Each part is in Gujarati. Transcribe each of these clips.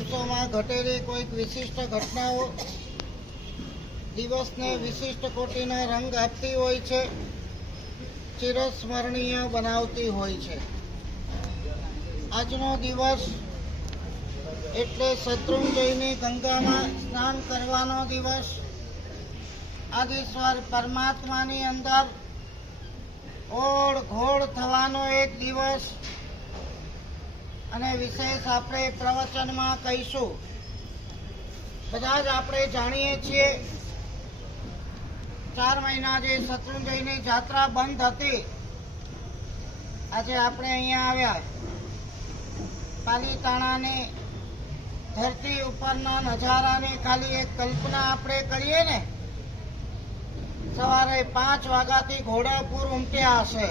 દિવસોમાં ઘટેલી કોઈક વિશિષ્ટ ઘટનાઓ દિવસને વિશિષ્ટ કોટીના રંગ આપતી હોય છે, ચિરસ્મરણીય બનાવતી હોય છે. આજનો દિવસ એટલે શત્રુંજયની ગંગામાં સ્નાન કરવાનો દિવસ. આદિશ્વર પરમાત્માની અંદર ઓળ ઘોળ થવાનો એક દિવસ અને વિશેષ આપણે પ્રવચનમાં કહીશું. બધા જ આપણે જાણીએ છીએ 4 મહિના જે શત્રુંજયની જાત્રા બંધ હતી, આજે આપણે અહીંયા આવ્યા. પાલીતાણાની ધરતી ઉપરના નજારાની ખાલી એક કલ્પના આપણે કરીએ ને, સવારે 5 વાગ્યાથી ઘોડાપુર ઉમટ્યા હશે.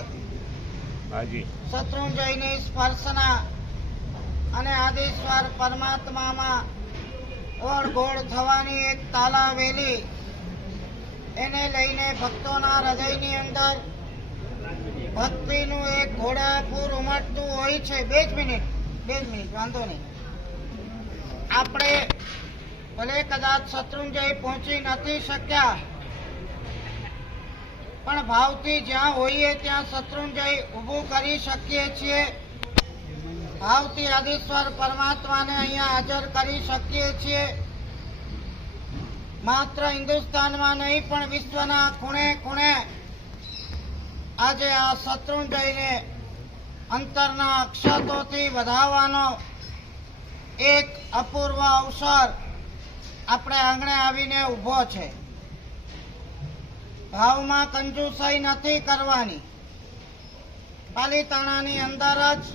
શત્રુંજયની સ્પર્શના અને આદિશ્વર પરમાત્મામાં ઓળઘોળ થવાની એક તાલાવેલી, એને લઈને ભક્તોના હૃદયની અંદર ભક્તિનું એક ઘોડાપુર ઉમટતું હોય છે. બે જ મિનિટ વાંધો નહીં. આપણે ભલે કદાચ શત્રુંજય પહોંચી નથી શક્યા, પણ ભાવથી જ્યાં હોઈએ ત્યાં શત્રુંજય ઊભું કરી શકીએ છીએ. ભાવથી આદિશ્વર પરમાત્માને અહીંયા હાજર કરી શકીએ છીએ. માત્ર હિન્દુસ્તાનમાં નહીં પણ વિશ્વના ખૂણે ખૂણે આજે આ શત્રુંજયને અંતરના અક્ષતોથી વધાવવાનો એક અપૂર્વ અવસર આપણે આંગણે આવીને ઊભો છે. ભાવમાં કંજૂસાઈ નથી કરવાની. પાલીતાણાની અંદર જ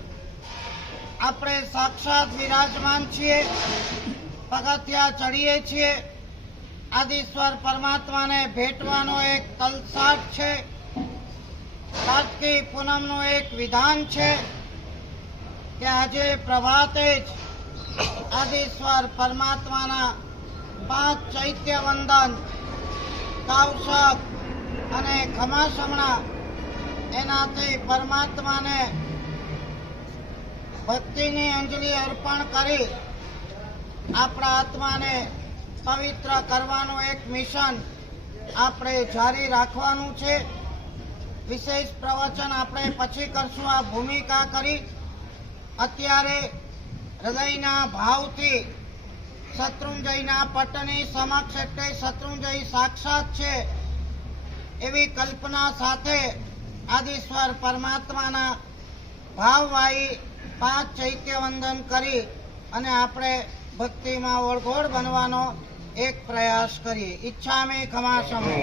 આપણે સાક્ષાત વિરાજમાન છીએ, પગથિયા ચડીએ છીએ. આદિશ્વર પરમાત્માને ભેટવાનો એક તલસાટ છે. કાર્તિકી પૂનમનું એક વિધાન છે કે આજે પ્રભાતે જ આદિશ્વર પરમાત્માના 5 ચૈત્ય વંદન, કાવસક અને ખમાસમણા, એનાથી પરમાત્માને ભક્તિની અંજલિ અર્પણ કરી આપણા આત્માને પવિત્ર કરવાનું એક મિશન આપણે જારી રાખવાનું છે. વિશેષ પ્રવચન આપણે પછી કરશું. આ ભૂમિકા કરી અત્યારે હૃદયના ભાવથી શત્રુંજયના પટની સમક્ષ, એટલે શત્રુંજય સાક્ષાત છે એવી કલ્પના સાથે આદિશ્વર પરમાત્માના ભાવવાહી 5 ચૈત્ય વંદન કરી અને આપણે ભક્તિમાં ઓળઘોળ બનવાનો એક પ્રયાસ કરીએ. ઈચ્છામે ખમાસમે.